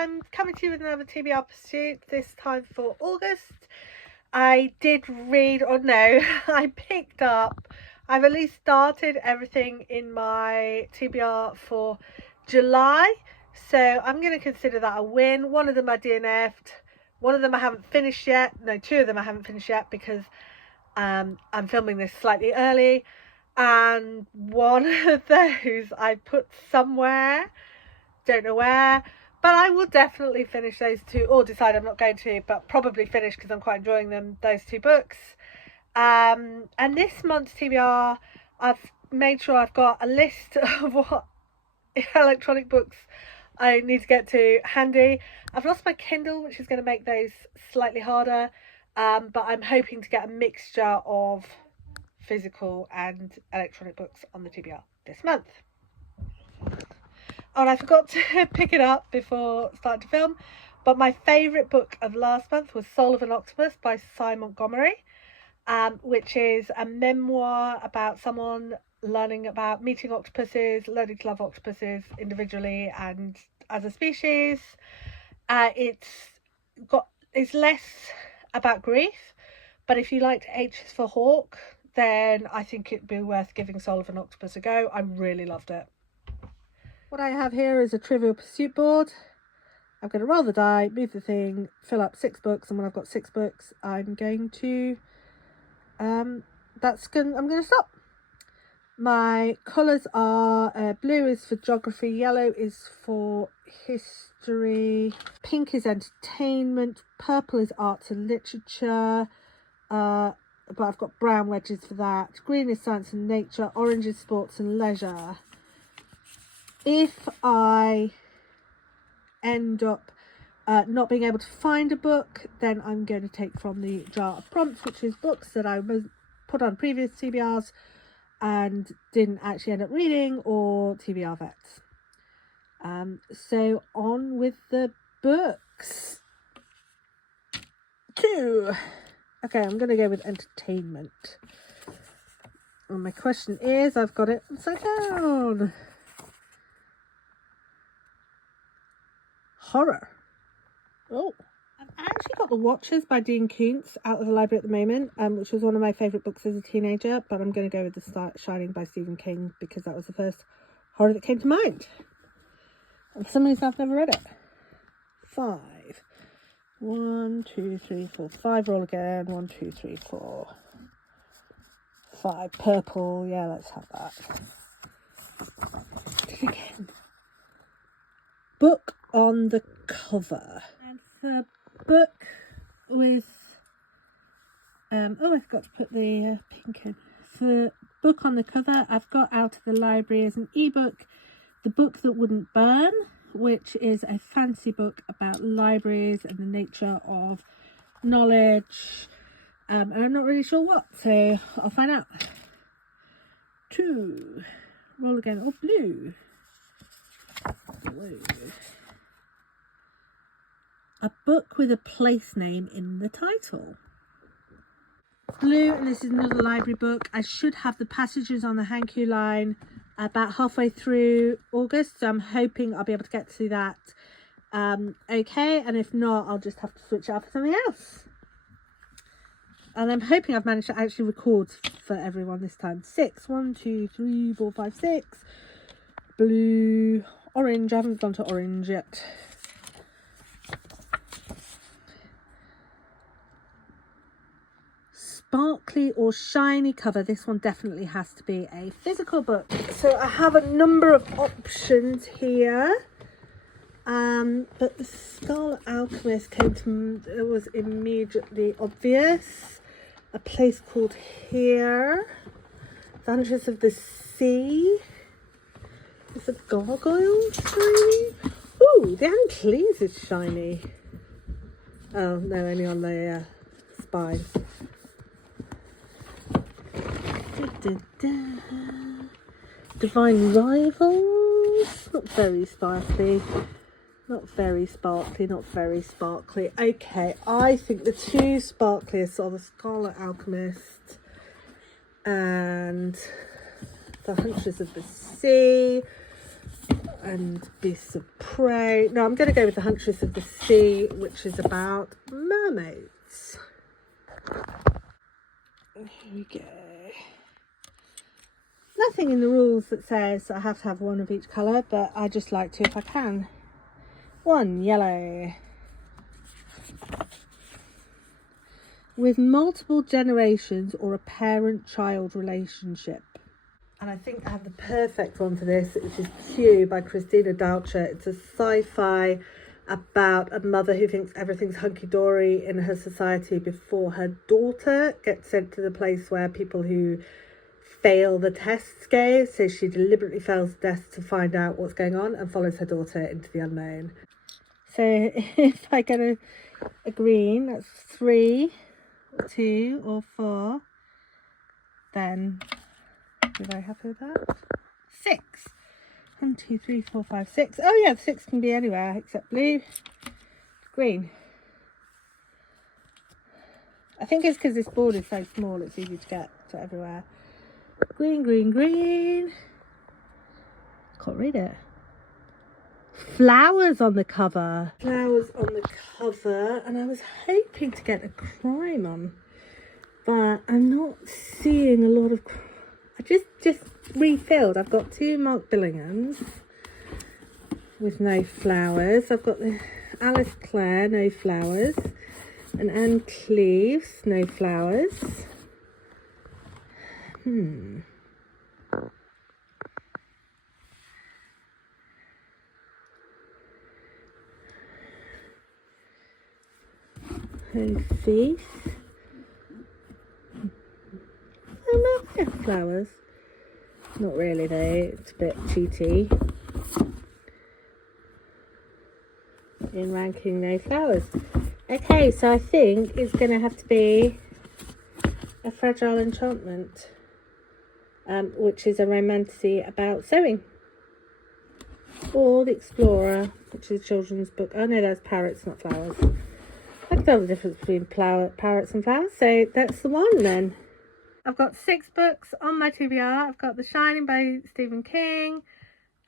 I'm coming to you with another TBR pursuit, this time for August. I did read, or no, I picked up, I've at least started everything in my TBR for July, so I'm going to consider that a win. One of them I DNF'd, one of them I haven't finished yet, no, two of them I haven't finished yet because I'm filming this slightly early, and one of those I put somewhere, don't know where, but I will definitely finish those two, or decide I'm not going to, but probably finish because I'm quite enjoying them, those two books. And this month's TBR, I've made sure I've got a list of what electronic books I need to get to handy. I've lost my Kindle, which is going to make those slightly harder, but I'm hoping to get a mixture of physical and electronic books on the TBR this month. Oh, and I forgot to pick it up before starting to film, but my favourite book of last month was Soul of an Octopus by Montgomery, which is a memoir about someone learning about meeting octopuses, learning to love octopuses individually and as a species. It's less about grief, but if you liked H is for Hawk, then I think it'd be worth giving Soul of an Octopus a go. I really loved it. What I have here is a Trivial Pursuit board. I'm going to roll the die, move the thing, fill up 6 books, and when I've got 6 books, I'm going to I'm going to stop. My colours are blue is for geography, yellow is for history, pink is entertainment, purple is arts and literature, but I've got brown wedges for that, green is science and nature, orange is sports and leisure. If I end up not being able to find a book, then I'm going to take from the jar of prompts, which is books that I put on previous TBRs and didn't actually end up reading, or TBR vets. So on with the books. 2. Okay, I'm going to go with entertainment. And my question is, I've got it upside down. Horror. Oh, I've actually got The Watchers by Dean Koontz out of the library at the moment, which was one of my favourite books as a teenager, but I'm going to go with The Shining by Stephen King because that was the first horror that came to mind. And for some reason I've never read it. 5. 1, 2, 3, 4, 5. Roll again. 1, 2, 3, 4. 5. Purple. Yeah, let's have that. Again. Book on the cover. And for book with I forgot to put the pink in. For book on the cover, I've got out of the library as an ebook The Book That Wouldn't Burn, which is a fancy book about libraries and the nature of knowledge, and I'm not really sure what, so I'll find out. 2. Roll again. Oh, blue. Blue. A book with a place name in the title. Blue, and this is another library book. I should have the passages on the Hankyu line about halfway through August, so I'm hoping I'll be able to get to that okay, and if not, I'll just have to switch it up for something else. And I'm hoping I've managed to actually record for everyone this time. 6. 1, 2, 3, 4, 5, 6. Blue. Orange. I haven't gone to orange yet. Sparkly or shiny cover. This one definitely has to be a physical book. So I have a number of options here. But the Scarlet Alchemist it was immediately obvious. A place called Here. The Huntress of the Sea. Is the gargoyle shiny? Ooh, the Antilles is shiny. Oh, no, only on the spine. Divine Rivals. Not very sparkly. Not very sparkly, not very sparkly. Okay, I think the two sparkliest are the Scarlet Alchemist and the Huntress of the Sea. and Beasts of Prey. No, I'm going to go with the Huntress of the Sea, which is about mermaids. Here we go. Nothing in the rules that says I have to have one of each colour, but I just like to if I can. One yellow. With multiple generations or a parent-child relationship. And I think I have the perfect one for this, which is Q by Christina Dalcher. It's a sci-fi about a mother who thinks everything's hunky-dory in her society before her daughter gets sent to the place where people who fail the tests go. So she deliberately fails the tests to find out what's going on and follows her daughter into the unknown. So if I get a green, that's 3, 2 or 4, then I'm very happy with that. 6. 1, 2, 3, 4, 5, 6. Oh yeah, the 6 can be anywhere except blue. Green. I think it's because this board is so small, it's easy to get to everywhere. Green, green, green. Can't read it. Flowers on the cover. Flowers on the cover, and I was hoping to get a crime on, but I'm not seeing a lot of. I just refilled. I've got 2 Mark Billinghams with no flowers. I've got the Alice Clare, no flowers, and Anne Cleves, no flowers. Her face. Oh, no, flowers. Not really though, it's a bit cheaty. In ranking, no flowers. Okay, so I think it's going to have to be a Fragile Enchantment, which is a romantasy about sewing. Or The Explorer, which is a children's book. Oh no, that's parrots, not flowers. I can tell the difference between parrots and flowers, so that's the one then. I've got 6 books on my TBR. I've got The Shining by Stephen King,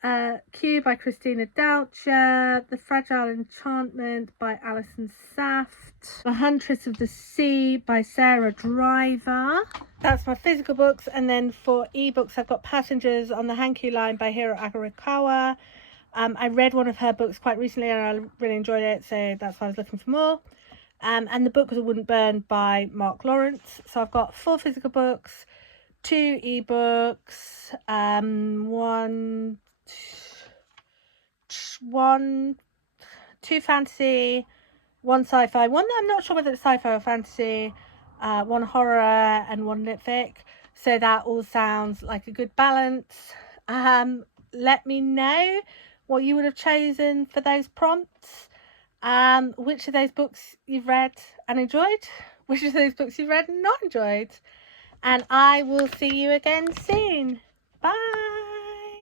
Q by Christina Dalcher, The Fragile Enchantment by Allison Saft, The Huntress of the Sea by Sarah Driver. That's my physical books, and then for ebooks I've got Passengers on the Hankyu line by Hiro Arikawa. I read one of her books quite recently and I really enjoyed it, so that's why I was looking for more. And the book was A Wouldn't Burn by Mark Lawrence. So I've got 4 physical books, 2 ebooks, 2 fantasy, 1 sci-fi, 1 that I'm not sure whether it's sci-fi or fantasy, 1 horror and 1 litfic. So that all sounds like a good balance. Let me know what you would have chosen for those prompts. Which of those books you've read and enjoyed, which of those books you've read and not enjoyed, and I will see you again soon. Bye.